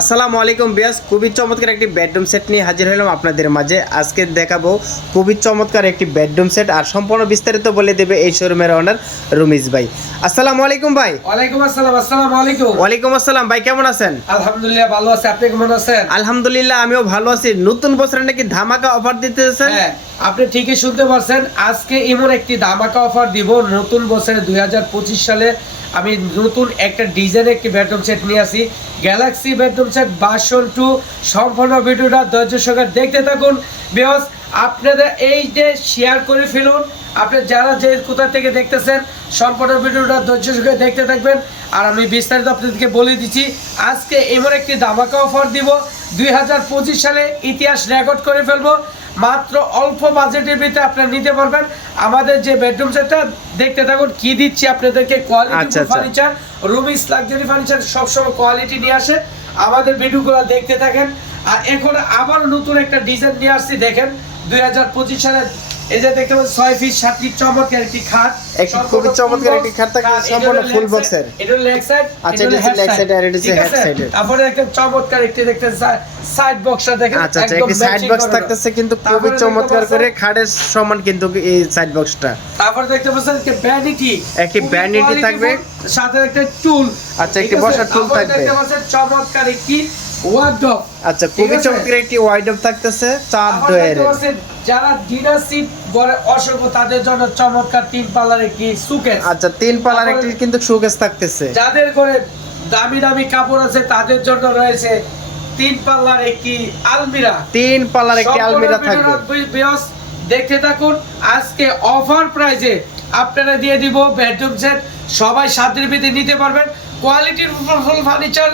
আসসালামু আলাইকুম বিয়াস খুবই চমৎকার একটি বেডরুম সেট নিয়ে হাজির হলাম আপনাদের মাঝে। আজকে দেখাবো খুবই চমৎকার একটি বেডরুম সেট আর সম্পূর্ণ বিস্তারিত বলে দেবে এই শোরুমের ওনার রুমিজ ভাই। আসসালামু আলাইকুম ভাই। ওয়ালাইকুম আসসালাম আসসালামু আলাইকুম। ওয়ালাইকুম আসসালাম ভাই কেমন আছেন? আলহামদুলিল্লাহ ভালো আছে। আপনি কেমন আছেন? আলহামদুলিল্লাহ আমিও ভালো আছি। নতুন বছরে নাকি ধামাকা অফার দিতেছেন? হ্যাঁ আপনি ঠিকই শুনতে পারছেন। আজকে এমন একটি ধামাকা অফার দিব নতুন বছরে দুই হাজার পঁচিশ সালে আমি নতুন একটা ডিজাইনের একটি বেডরুম সেট নিয়ে আসি। Galaxy bedroom set version two সম্পূর্ণ ভিডিওটা ধৈর্য সঙ্গে দেখতে থাকুন। বিকজ আপনাদের এই যে শেয়ার করে ফেলুন, আপনি যারা যে কোথা থেকে দেখতেছেন, সম্পূর্ণ ভিডিওটা ধৈর্য সঙ্গে দেখতে থাকবেন। আর আমি বিস্তারিত আপনাদেরকে বলে দিচ্ছি, আজকে এমন একটি দামাকা অফার দিব। দুই হাজার পঁচিশ সালে ইতিহাস রেকর্ড করে ফেলব। মাত্র অল্প বাজেটের ভিতরে আপনারা নিতে পারবেন। আমাদের যে বেডরুম সেটটা দেখতে থাকুন কি দিচ্ছি আপনাদেরকে quality furniture Rumis luxury furniture সবসময় কোয়ালিটি নিয়ে আসে। আমাদের ভিডিওগুলো দেখতে থাকেন। আর এখন আবার নতুন একটা ডিজাইন নিয়ে আসছি দেখেন দুই হাজার পঁচিশ সালে এই যে দেখতে পাচ্ছেন ছয় ফিট সাত ফিট চমৎকার একটি খাট একটি খুবই চমৎকার একটি খাট থাকে, সম্পূর্ণ হলো full leg box side, এর। এটা হলো leg আচ্ছা, এটা এটা হচ্ছে leg head আর এটা হচ্ছে ঠিক head আছে? side এর। তারপরে একটা চমৎকার একটি দেখতে সাইড বক্সটা দেখেন আচ্ছা আচ্ছা একটি সাইড বক্স থাকতেছে কিন্তু খুবই চমৎকার করে খাটের সমান কিন্তু এই সাইড বক্সটা তারপরে দেখতে পাচ্ছেন যে ভ্যানিটি একটি vanity থাকবে। সাথে একটা টুল আচ্ছা, একটি বসার tool থাকবে। দেখতে পাচ্ছেন চমৎকার একটি আচ্ছা খুবই চমৎকার একটি থাকতেছে চার ডয়ের যারা ডিনার সিট গড়ে অসংখ্য তাদের জন্য চমৎকার তিন পাল্লার একটি সুকেস আচ্ছা তিন একটি কিন্তু শোকেস থাকতেছে। যাদের ঘরে দামি দামি কাপড় আছে তাদের জন্য রয়েছে তিন পাল্লার একটি আলমিরা। তিন পালার একটি আলমিরা থাকবে। দেখতে থাকুন আজকে অফার প্রাইজে আপনারা দিয়ে দিব বেডরুম সেট সবাই সাধ্যের ভিতরে নিতে পারবেন। কোয়ালিটির ফুল ফার্নিচার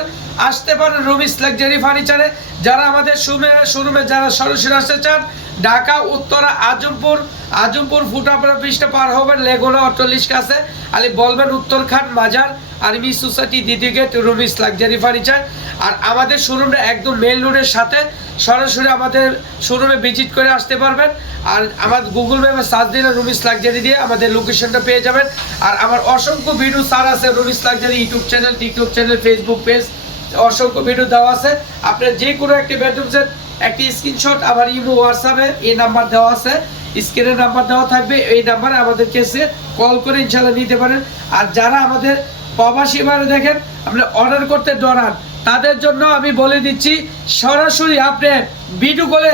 আসতে পারেন রবিস লাক্সারি ফার্নিচারে। যারা আমাদের শোরুমে শোরুমে যারা সরাসরি আসতে চান, ঢাকা, উত্তরা, আজমপুর আজমপুর, ফুটাপাড়া পৃষ্ঠে পার হবেন, লেগুনা অট্টলিশ কাছে। আলি বলবেন উত্তরখান মাজার আর্মি সোসাইটি দ্বিতীয় গেট, রুমিস লাক্সারি ফার্নিচার। আর আমাদের শোরুমটা একদম মেন রোডের সাথে সরাসরি আমাদের শোরুমে ভিজিট করে আসতে পারবেন। আর আমার গুগল ম্যাপে সার্চ দিলে রুমিস লাক্সারি দিয়ে আমাদের লোকেশনটা পেয়ে যাবেন। আর আমার অসংখ্য ভিডিও সার আছে Rumis luxury YouTube channel, TikTok channel, Facebook page. অসংখ্য ভিডিও দেওয়া আছে। আপনার যে কোনো একটি বেডরুম সেট একটি স্ক্রিনশট আমার ইমো হোয়াটসঅ্যাপে এই নাম্বার দেওয়া আছে। স্ক্রিনের নাম্বার দেওয়া থাকবে, এই নাম্বারে আমাদেরকে এসে কল করে ইনশাল্লাহ নিতে পারেন। আর যারা আমাদের প্রবাসী বারে দেখেন আপনি অর্ডার করতে ডরান তাদের জন্য আমি বলে দিচ্ছি, সরাসরি আপনি ভিডিও করে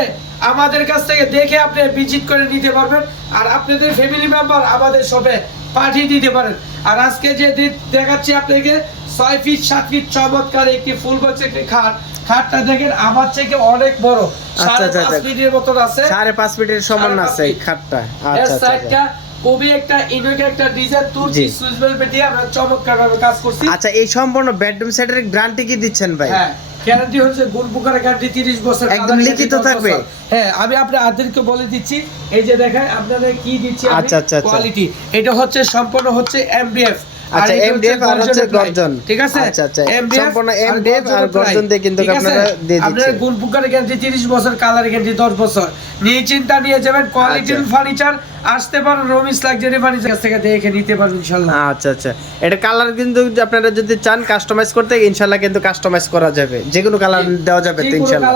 আমাদের কাছ থেকে দেখে আপনি ভিজিট করে নিতে পারবেন। আর আপনাদের ফ্যামিলি মেম্বার আমাদের শপে পাঠিয়ে দিতে পারেন। আর আজকে যে দেখাচ্ছি আপনাকে ছয় ফিট সাত ফিট চমৎকার একটি ফুল বক্স একটি খাট। খাটটা দেখেন আমার থেকে অনেক বড়। সাড়ে আচ্ছা, পাঁচ আচ্ছা। ফিটের মতন আছে। সাড়ে পাঁচ ফিটের সমান আছে এই খাটটা। আচ্ছা আচ্ছা, আচ্ছা। খুবই একটা ইউনিক একটা ডিজাইন তুলছি জি। সুইচ আমরা চমৎকার ভাবে কাজ করছি। আচ্ছা এই সম্পূর্ণ বেডরুম সেটের গ্যারান্টি কি দিচ্ছেন ভাই? হ্যাঁ। গ্যারান্টি হচ্ছে গুণ পোকার গ্যারান্টি 30 বছর একদম লিখিত থাকবে? হ্যাঁ আমি আপনাদেরকে বলে দিচ্ছি এই যে দেখেন আপনাদের কি দিচ্ছি আচ্ছা, আচ্ছা, আচ্ছা। কোয়ালিটি এটা হচ্ছে সম্পূর্ণ হচ্ছে এমডিএফ আচ্ছা, MDF আর হচ্ছে গর্জন। ঠিক আছে আচ্ছা, আচ্ছা, সম্পূর্ণ আর আর গর্জন দিয়ে কিন্তু ঠিক আছে? আপনারা দিয়ে আপনার দিচ্ছেন। গুণ পোকার গ্যারান্টি 30 বছর কালার গ্যারান্টি 10 বছর নিয়ে চিন্তা নিয়ে যাবেন কোয়ালিটির আচ্ছা। ফার্নিচার আসতে পারেন রমিস লাক্সারি ফার্নিচার কাছ থেকে দেখে নিতে পারবেন ইনশাআল্লাহ আচ্ছা আচ্ছা। এটা কালার কিন্তু আপনারা যদি চান কাস্টমাইজ করতে ইনশাল্লাহ কিন্তু কাস্টমাইজ করা যাবে। যে কোনো কালার দেওয়া যাবে তো ইনশাল্লাহ।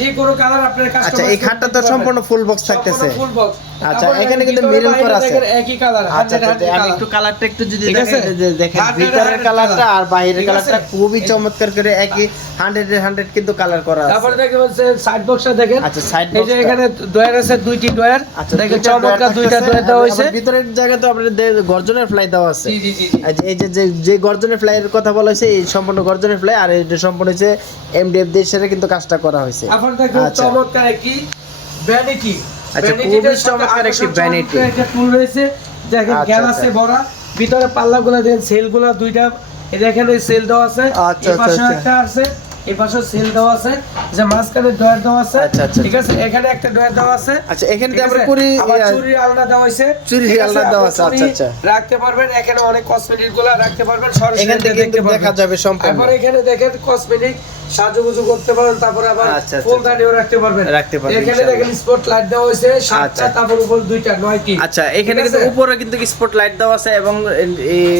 যে কোনো কালার আপনার আচ্ছা এই খাটটা তো সম্পূর্ণ ফুল বক্স থাকতেছে। ফুল বক্স আচ্ছা, এখানে কিন্তু করা আছে। একই কালার আচ্ছা আচ্ছা আমি একটু কালারটা একটু যদি দেখেন আছে? এই যে দেখেন 100 ভিতরের কালারটা আর বাইরের কালারটা খুবই চমৎকার করে একই হান্ড্রেড এর হান্ড্রেড কিন্তু কালার করা আছে। তারপরে দেখে বলছে সাইড বক্সটা দেখেন। আচ্ছা, side এই যে এখানে ডয়ার আছে দুইটি ডয়ার আচ্ছা দেখেন চমৎকার দুইটা ডয়ার দেওয়া হয়েছে ভিতরের জায়গায় আপনাদের গর্জনের ফ্লাই দেওয়া আছে। জি জি জি জি। আর যে- এই যে যে যে গর্জনের ফ্লাইয়ের কথা বলা হয়েছে এই সম্পূর্ণ গর্জনের ফ্লাই আর এটা সম্পূর্ণ হচ্ছে এমডিএফ দিয়ে সেটা কিন্তু কাজটা করা হয়েছে। আচ্ছা। চমৎকার একটি ভ্যানিটি আচ্ছা, খুবই চমৎকার একটি টুল রয়েছে। দেখেন আচ্ছা, গ্যাল আচ্ছা। আছে ভিতরে পাল্লাগুলো দেখেন সেলগুলো দুইটা এই দেখেন সেল দেওয়া আছে। আচ্ছা, আচ্ছা, একটা আছে। এই পাশে সেল দেওয়া আছে যে মাঝখানে ডয়ার দেওয়া আছে আচ্ছা, আচ্ছা, ঠিক আছে? এখানে একটা ডয়ার দেওয়া আছে। আচ্ছা এখানে আমরা করি চুরির আলনা দেওয়া হয়েছে। চুরির আলনা দেওয়া আছে, আচ্ছা, চুরি রাখতে পারবেন এখানে অনেক কসমেটিকগুলো রাখতে পারবেন সরাসরি এখান থেকে দেখা পারবেন। যাবে সম্পূর্ণ। তারপর এখানে দেখেন কসমেটিক সাজুগুজু করতে পারেন তারপরে আবার ফুলদানিও রাখতে পারবেন। রাখতে পারবেন, এখানে দেখেন স্পট লাইট দেওয়া হয়েছে। সাতটা তারপর উপর দুইটা নয়টি। আচ্ছা এখানে কিন্তু উপরে কিন্তু স্পট লাইট দেওয়া আছে এবং এই-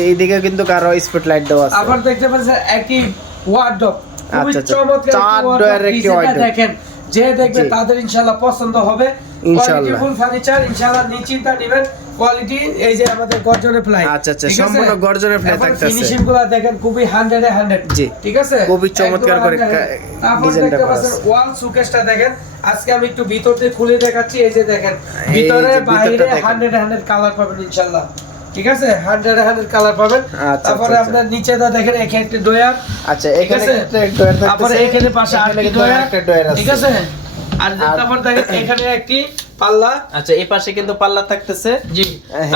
এইদিকে কিন্তু কারও স্পট লাইট দেওয়া আছে। আবার দেখতে পাচ্ছেন একই ওয়ার্ডরোব খুবই আচ্ছা, আচ্ছা। চার ডয়ারের একটি ডিজাইনটা দেখেন যে দেখবে তাদের ইনশাআল্লাহ পছন্দ হবে ইনশাআল্লাহ। ফুল ফার্নিচার ইনশাআল্লাহ নিশ্চিন্তা নেবেন কোয়ালিটি এই যে আমাদের গর্জনের প্লাই আচ্ছা, আচ্ছা, সম্পূর্ণ গর্জনের ply থাকতেছে। ফিনিশিংগুলো দেখেন খুবই 100 এ 100 জি। ঠিক আছে খুবই চমৎকার করে 100 কা- তারপর ডিজাইনটা করা আছে। ওয়াল সুকেসটা দেখেন আজকে আমি একটু ভিতর দিয়ে খুলে দেখাচ্ছি এই যে দেখেন ভিতরে বাইরে দেখেন। 100 100 কালার পাবেন ইনশাআল্লাহ ঠিক আছে? হান্ড্রেড হান্ড্রেড কালার পাবেন। আচ্ছা, তারপরে আপনার নিচে নিচেটা দেখেন এখানে একটা ডয়ার আচ্ছা এখানে তারপরে এখানে পাশে আর আরেকটি কিন্তু ডয়ার একটা ডয়ার ঠিক আছে? আর আর- তারপর দেখেন এখানে একটি পাল্লা? আচ্ছা এই পাশে কিন্তু পাল্লা থাকতেছে। জি।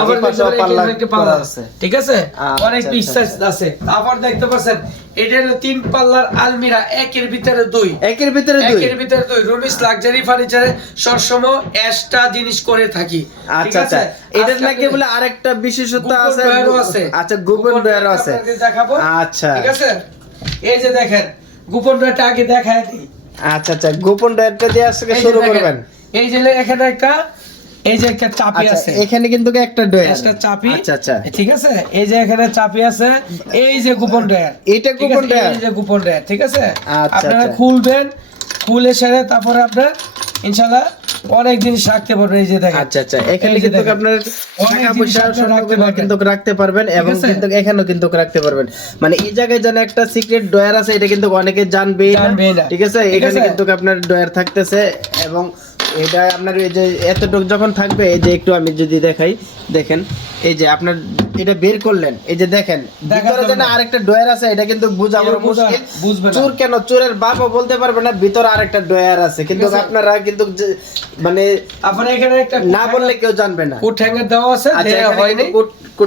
পারেন পাল্লা পাল্লা আছে। ঠিক আছে? আচ্ছা, অনেক আচ্ছা, আচ্ছা। আছে। তারপর দেখতে পাচ্ছেন এটা হলো তিন পাল্লার আলমিরা একের ভিতরে দুই। একের ভিতরে দুই। একের ভিতরে দুই। রুমিস লাক্সারি ফার্নিচারে সবসময় এক্সট্রা জিনিস করে থাকি। আচ্ছা আচ্ছা। এটার নাকি বলে আরেকটা বিশেষত্ব আছে? আচ্ছা গোপন ডয়ার আছে। দেখাবো। আচ্ছা। ঠিক আছে? এই যে দেখেন গোপন ডয়ারটা আগে দেখায় দিই। আচ্ছা আচ্ছা। গোপন ডয়ারটা দিয়ে আজকে শুরু করবেন। এই যে এখানে একটা এই যে একটা চাপি আচ্ছা আছে। এখানে কিন্তু একটা ডয়ার একটা চাপি। আচ্ছা আচ্ছা। ঠিক আছে? এই যে এখানে চাপি আছে এই যে গোপন ডয়ার গোপন আছে? ডয়ার এই যে গোপন ডয়ার ঠিক আছে? আচ্ছা, আপনারা আচ্ছা। খুলবেন খুলে সেরে তারপরে আপনার ইনশাআল্লাহ অনেক জিনিস রাখতে পারবেন এই যে দেখেন। আচ্ছা আচ্ছা। এখানে কিন্তু আপনার টাকা পয়সা। কিন্তু রাখতে পারবেন এবং কিন্তু এখানেও কিন্তু রাখতে পারবেন। মানে এই জায়গায় যেন একটা সিক্রেট ডয়ার আছে এটা কিন্তু অনেকে জানবে ঠিক আছে? এখানে কিন্তু আপনার ডয়ার থাকতেছে এবং এটা আপনার এই যে এতটুকু যখন থাকবে এই যে একটু আমি যদি দেখাই দেখেন এই যে আপনার এটা বের করলেন এই যে দেখেন ভিতরে যেন আরেকটা ডয়ার আছে এটা কিন্তু বোঝা বড় মুশকিল। বুঝবে চোর কেন? চোরের বাপও বলতে পারবে না ভিতরে আরেকটা ডয়ার আছে। কিন্তু আপনারা কিন্তু মানে তারপরে এখানে একটা না বললে কেউ জানবে না। কোট হ্যাঙ্গার দেওয়া আছে আচ্ছা হয়নি।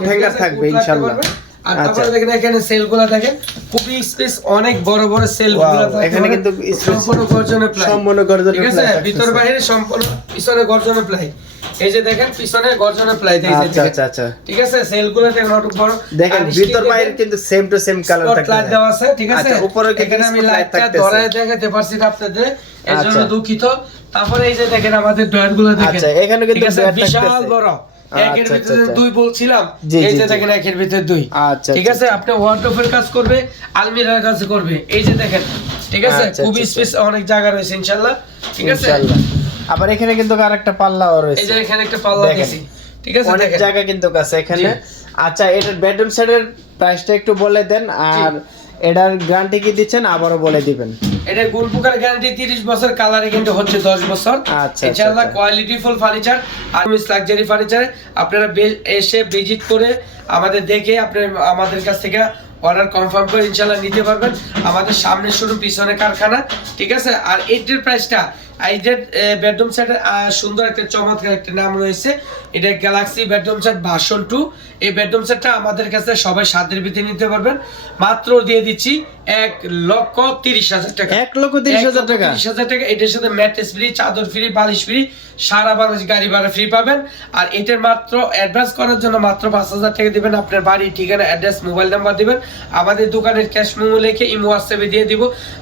হ্যাঙ্গার থাকবে ইনশাআল্লাহ। আর আচ্ছা। তারপরে দেখেন এখানে সেলগুলো দেখেন খুবই স্পেস অনেক বড় বড় সেল Wow, গুলো এখানে কিন্তু সম্পূর্ণ গর্জনের প্লাই। সম্পূর্ণ গর্জনের ঠিক আছে? ভিতর বাইরে সম্পূর্ণ পিছনে গর্জনের প্লাই। এই যে দেখেন পিছনে গর্জনের প্লাই আচ্ছা আচ্ছা আচ্ছা। ঠিক আছে? সেলগুলো দেখেন অনেক বড়। দেখেন ভিতর বাইরে কিন্তু সেম টু সেম কালার থাকবে দেওয়া আছে ঠিক আছে? আচ্ছা উপরে কিন্তু এখানে আমি লাইটটা। ধরায় দেখাতে পারছি না আপনাদের এর জন্য আচ্ছা। দুঃখিত। তারপরে এই যে দেখেন আমাদের ডয়ারগুলো দেখেন। আচ্ছা, এখানে কিন্তু বিশাল বড়। একের আচ্ছা, ভিতরে আচ্ছা, দুই বলছিলাম। এই যে দেখেন একের ভিতরে দুই। আচ্ছা, ঠিক আছে? আচ্ছা, আপনি ওয়ার্ডরোবের কাজ করবে আলমিরার কাজ করবে। এই যে দেখেন ঠিক আছে? আচ্ছা, আচ্ছা, স্পেস অনেক জায়গা রয়েছে ইনশাআল্লাহ ঠিক আছে? ইনশাআল্লাহ আবার এখানে কিন্তু আরেকটা পাল্লাও এই রয়েছে। যে এখানে একটা পাল্লা। দিছি ঠিক আছে অনেক জায়গা কিন্তু আছে এখানে। আচ্ছা এটার বেডরুম সেটের প্রাইসটা একটু বলে দেন আর এটার গ্যারান্টি কি দিচ্ছেন? আবারও বলে দিবেন। এটার গুল পোকার গ্যারান্টি 30 বছর কালারে কিন্তু হচ্ছে 10 বছর। আচ্ছা, ইনশাআল্লাহ আচ্ছা। কোয়ালিটি ফুল ফার্নিচার আর লাক্সারি ফার্নিচার আপনারা এসে ভিজিট করে আমাদের দেখে আমাদের কাছ থেকে অর্ডার কনফার্ম করে ইনশাআল্লাহ নিতে পারবেন। আমাদের সামনে শুরু পিছনে কারখানা ঠিক আছে? আর এইটার প্রাইসটা এইটার বেডরুম সেটের সুন্দর একটা চমৎকার একটা নাম রয়েছে। এটা galaxy bedroom set version two এই বেডরুম সেটটা আমাদের কাছে সবাই সাদের ভিতরে নিতে পারবেন। মাত্র দিয়ে দিচ্ছি এক লক্ষ তিরিশ হাজার টাকা। এক লক্ষ তিরিশ হাজার টাকা। তিরিশ হাজার টাকা। এটার সাথে ম্যাট্রেস ফ্রি চাদর ফ্রি বালিশ ফ্রি সারা বাংলাদেশ গাড়ি ভাড়া ফ্রি পাবেন। আর এটার মাত্র অ্যাডভান্স করার জন্য মাত্র পাঁচ হাজার টাকা দিবেন। আপনার বাড়ি ঠিকানা অ্যাড্রেস মোবাইল নাম্বার দিবেন। আমাদের দোকানের ক্যাশ মেমো লিখে ইমো হোয়াটসঅ্যাপে দিয়ে দিব।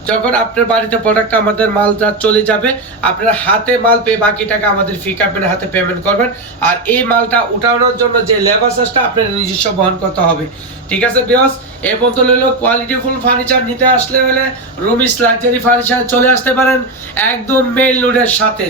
যখন আপনার বাড়িতে প্রোডাক্ট আমাদের মালটা চলে যাবে আপনার হাতে মাল পেয়ে বাকি টাকা আমাদের ফি কাপের হাতে পেমেন্ট করবেন। আর এই মালটা উঠানোর জন্য যে লেবার চার্জটা আপনার নিজস্ব বহন করতে হবে। ঠিক আছে বিয়স এই পর্যন্ত হলো কোয়ালিটি ফুল ফার্নিচার নিতে আসলে হলে রুমিস লাক্সারি ফার্নিচার চলে আসতে পারেন একদম মেইন রোডের সাথে।